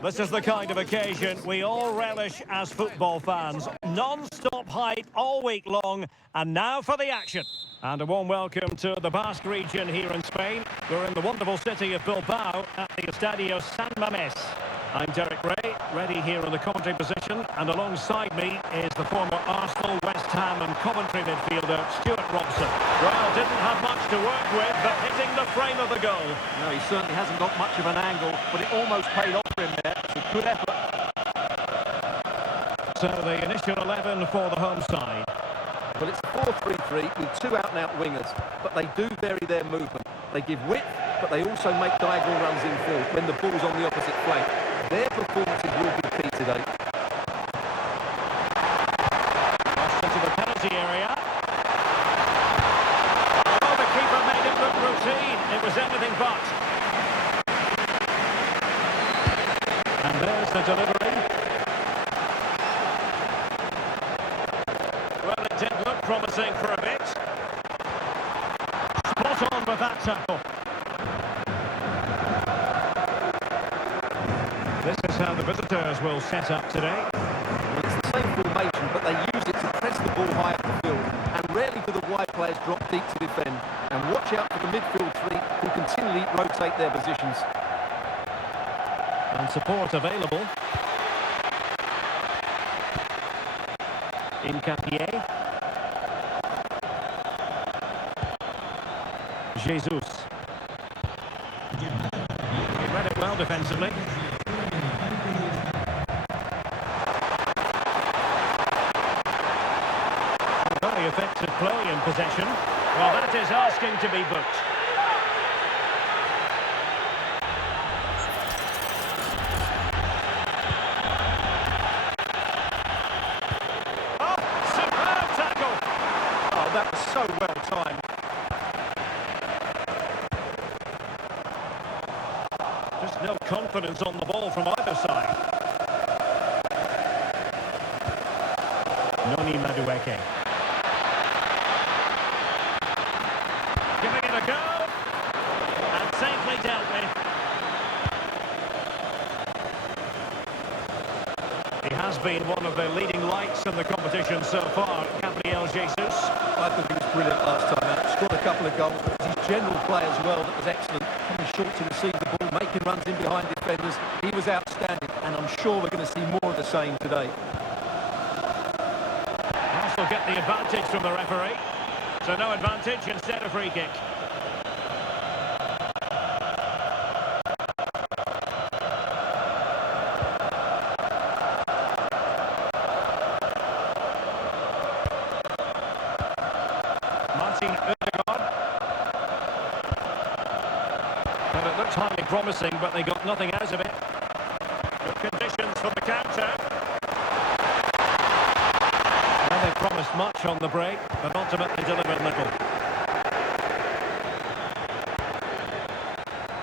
This is the kind of occasion we all relish as football fans. Non-stop hype all week long, and now for the action. And a warm welcome to the Basque region here in Spain. We're in the wonderful city of Bilbao at the Estadio San Mamés. I'm Derek Ray, ready here in the commentary position, and alongside me is the former Arsenal, West Ham and Coventry midfielder, Stuart Robson. Well, didn't have much to work with, but hitting the frame of the goal. No, he certainly hasn't got much of an angle, but it almost paid off for him there. It's a good effort. So the initial 11 for the home side. Well, it's a 4-3-3 with two out-and-out wingers, but they do vary their movement. They give width, but they also make diagonal runs infield when the ball's on the opposite flank. Their performances will be key today. Crossed into the penalty area. Oh, the keeper made it look routine. It was anything but. And there's the delivery. Well, it did look promising for a bit. Spot on with that tackle. This is how the visitors will set up today. It's the same formation, but they use it to press the ball high up the field, and rarely do the wide players drop deep to defend. And watch out for the midfield three, who continually rotate their positions. And support available. In Capier. Jesus. He read it well defensively. Very effective play in possession. Well, that is asking to be booked. Oh, superb tackle! Oh, that was so well timed. Just no confidence on the ball from either side. Noni Madueke. Giving it a go. And safely dealt with. He has been one of the leading lights in the competition so far, Gabriel Jesus. I think he was brilliant last time out. Scored a couple of goals, but his general play as well that was excellent. Coming short to receive the ball, making runs in behind defenders. He was outstanding, and I'm sure we're going to see more of the same today. Will get the advantage from the referee. So no advantage, instead a free kick. Martin Ødegaard. Well, it looks highly promising, but they got nothing out of it. Good conditions for the counter. They promised much on the break, but ultimately delivered little.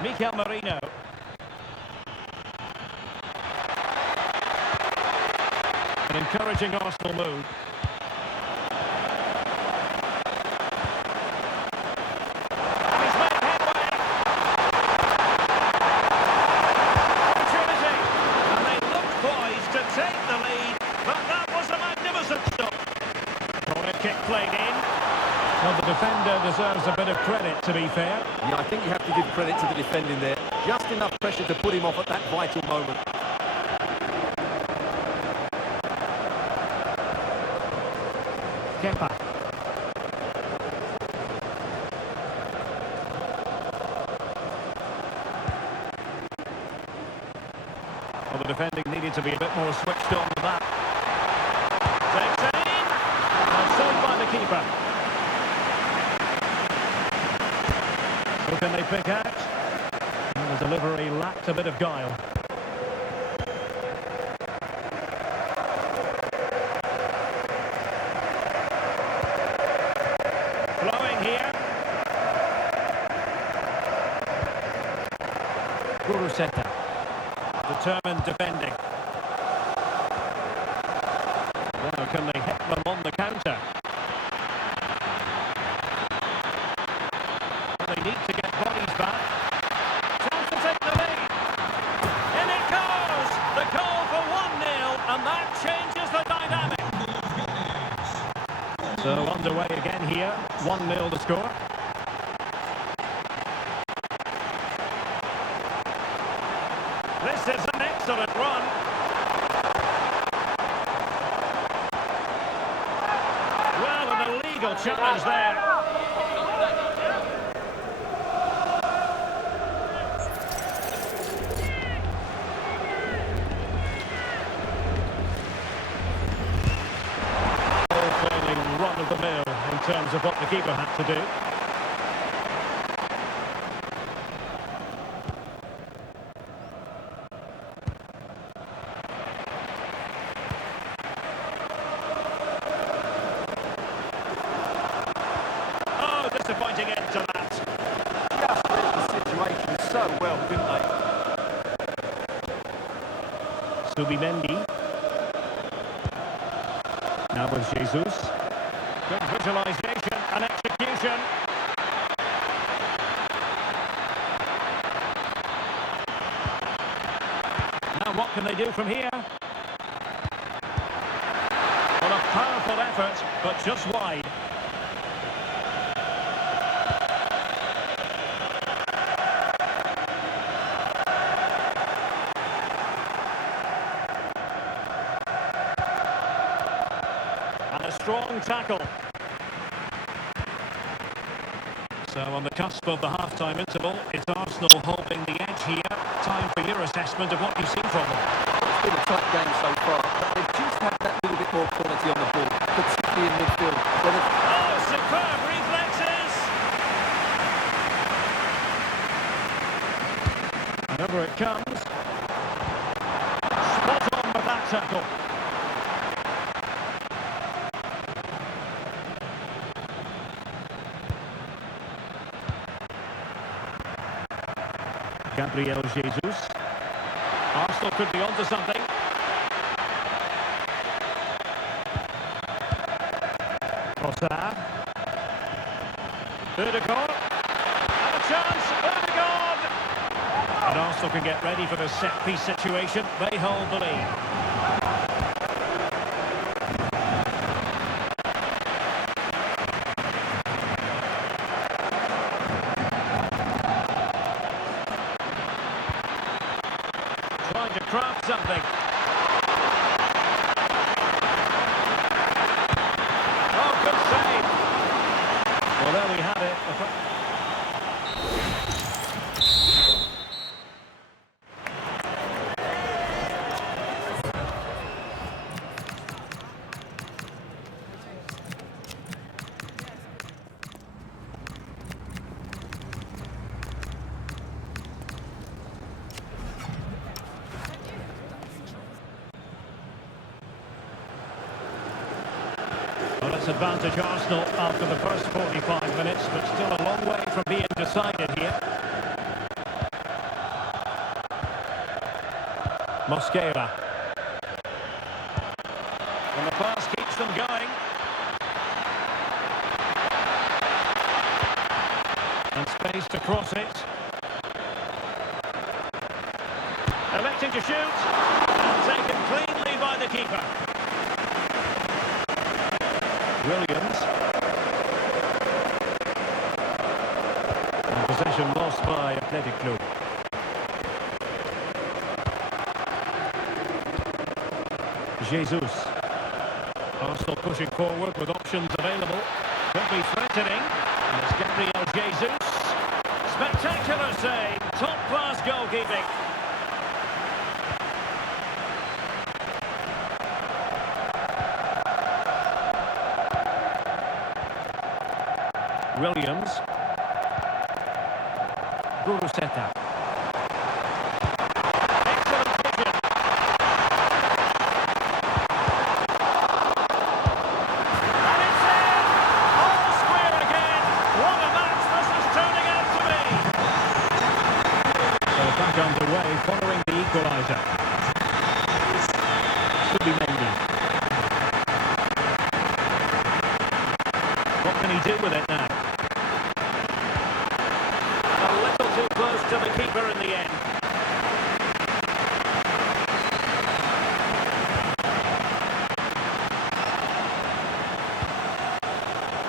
Mikel Merino. An encouraging Arsenal move. And he's made headway. Opportunity. And they look poised to take the lead, but that was a magnificent stop. Kick played in. Well, the defender deserves a bit of credit, to be fair. Yeah, I think you have to give credit to the defending there. Just enough pressure to put him off at that vital moment. Kepa. Well, the defending needed to be a bit more switched on to that. Takes it in. And saved by the keeper. Who can they pick out? And the delivery lacked a bit of guile. Flowing here. Guruseta. Determined defending. Now can they hit them on the counter? Well, they need to get bodies back. Chance to take the lead. In it goes! So underway again here, 1-0 the score. This is an excellent run. Well, an illegal challenge there. Run of the mill in terms of what the keeper had to do. Oh, disappointing end to that. Just read the situation so well, didn't they? Subimendi. Now with Jesus. Good visualisation and execution. Now what can they do from here? Well, a powerful effort, but just wide. And a strong tackle. So on the cusp of the half-time interval, it's Arsenal holding the edge here. Time for your assessment of what you've seen from them. It's been a tight game so far, but they've just had that little bit more quality on the ball, particularly in midfield. Oh, superb reflexes! And over it comes. Spot on with that tackle. Gabriel Jesus. Arsenal could be onto something. Trossard. Ødegaard. And a chance. Ødegaard. And Arsenal can get ready for the set-piece situation. They hold the lead. Trying to craft something. Oh, good save. Well, there we have it. Well, it's advantage Arsenal after the first 45 minutes, but still a long way from being decided here. Mosquera. And the pass keeps them going. And space to cross it. Electing to shoot. And taken cleanly by the keeper. Williams. And possession lost by Athletic Club. Jesus. Arsenal pushing forward with options available. Could be threatening. And it's Gabriel Jesus. Spectacular save. Top-class goalkeeping. Williams. Guruseta. Excellent vision. And it's in! All square again. What a match this is turning out to be. So back underway following the equaliser. Subimendi. What can he do with it now? Too close to the keeper in the end.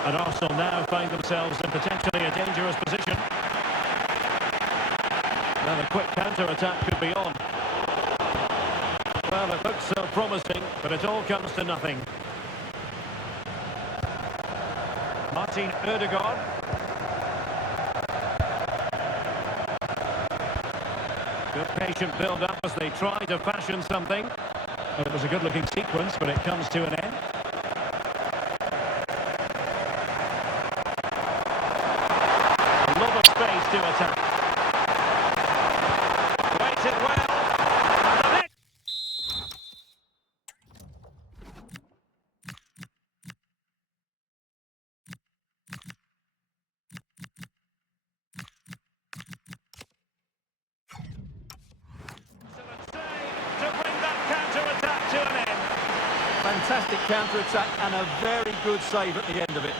And Arsenal now find themselves in potentially a dangerous position. Now a quick counter-attack could be on. Well, it looks so promising, but it all comes to nothing. Martin Ødegaard. Good patient build-up as they try to fashion something. It was a good-looking sequence, but it comes to an end. A lot of space to attack. Waited well. And it. To bring that counter-attack to an end. Fantastic counter-attack and a very good save at the end of it.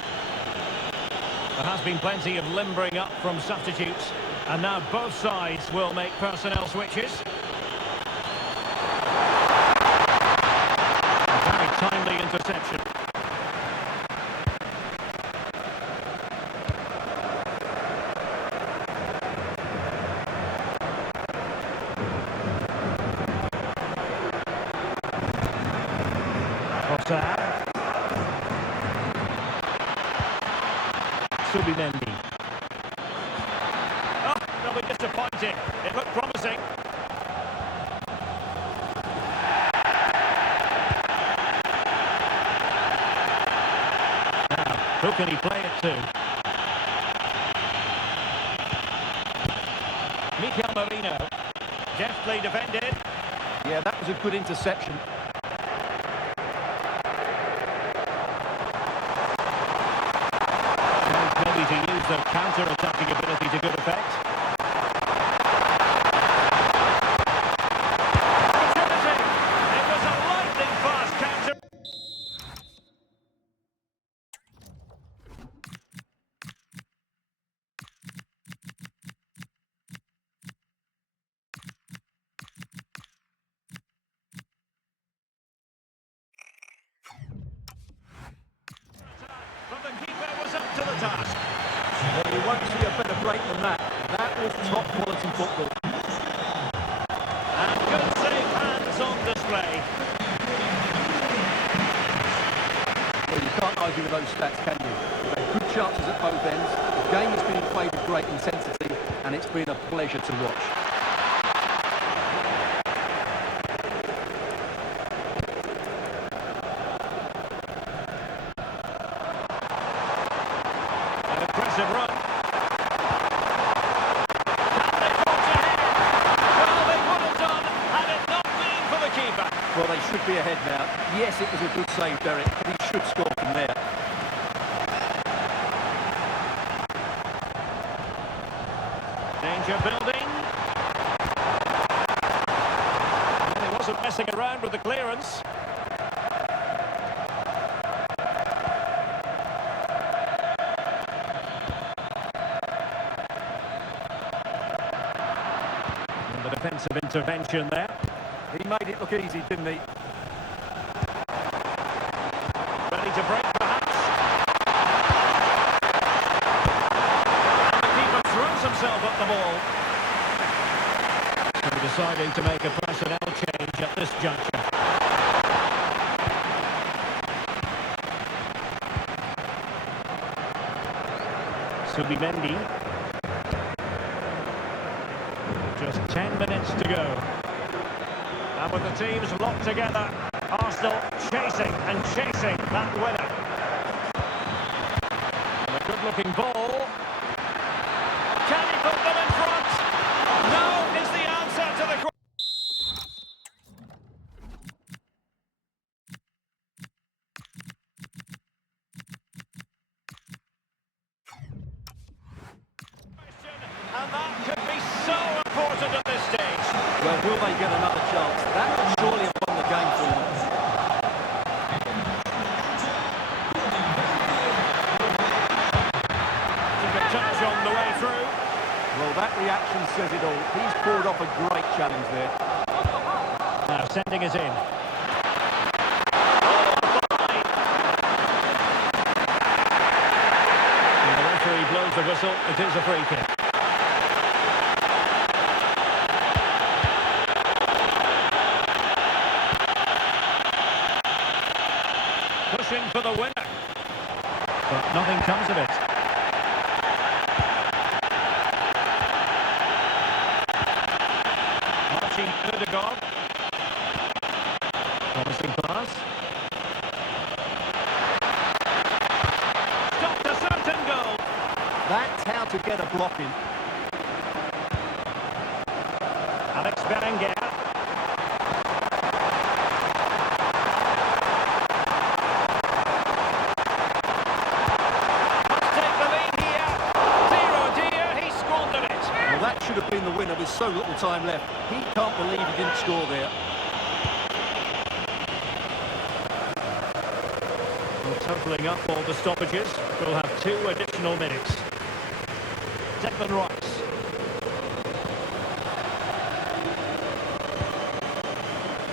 There has been plenty of limbering up from substitutes, and now both sides will make personnel switches. A very timely interception. Subimendi. Oh, they'll be disappointed. It looked promising. Now, who can he play it to? Mikel Merino. Deftly defended. Yeah, that was a good interception. Maybe to use their counter-attacking ability to good effect. Opportunity! It was a lightning-fast counter. But the keeper was up to the task. Well, you won't see a better break than that. That was top-quality football. And good save hands on display. Well, you can't argue with those stats, can you? They've had good chances at both ends. The game has been played with great intensity, and it's been a pleasure to watch. An impressive run. Can they force ahead? Well, they would have done had it not been for the keeper. Well, they should be ahead now. Yes, it was a good save, Derek, but he should score from there. Danger building. And he wasn't messing around with the clearance. And the defensive intervention there. He made it look easy, didn't he? Ready to break, perhaps. And the keeper throws himself at the ball. So deciding to make a personnel change at this juncture. Subimendi. Just 10 minutes to go. And with the teams locked together, Arsenal chasing and chasing that winner. And a good-looking ball. Can he put them in front? No is the answer to the question. And that could be so important at this stage. Well, will they get another chance? That would surely have won the game for them. Took a touch on the way through. Well, that reaction says it all. He's pulled off a great challenge there. Now sending it in. whistle, it is a free kick. Pushing for the winner. But nothing comes of it. Marching Ødegaard. Promising pass. Stopped a certain goal. That's how to get a block in. Alex Berenguer. That should have been the winner with so little time left. He can't believe he didn't score there. Well, totalling up all the stoppages, we'll have 2 additional minutes. Declan Rice.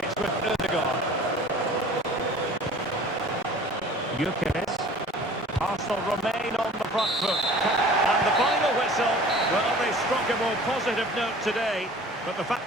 It's with Ødegaard. Gyökeres. Arsenal remain on the front foot. And the final whistle, well, they struck a more positive note today, but the fact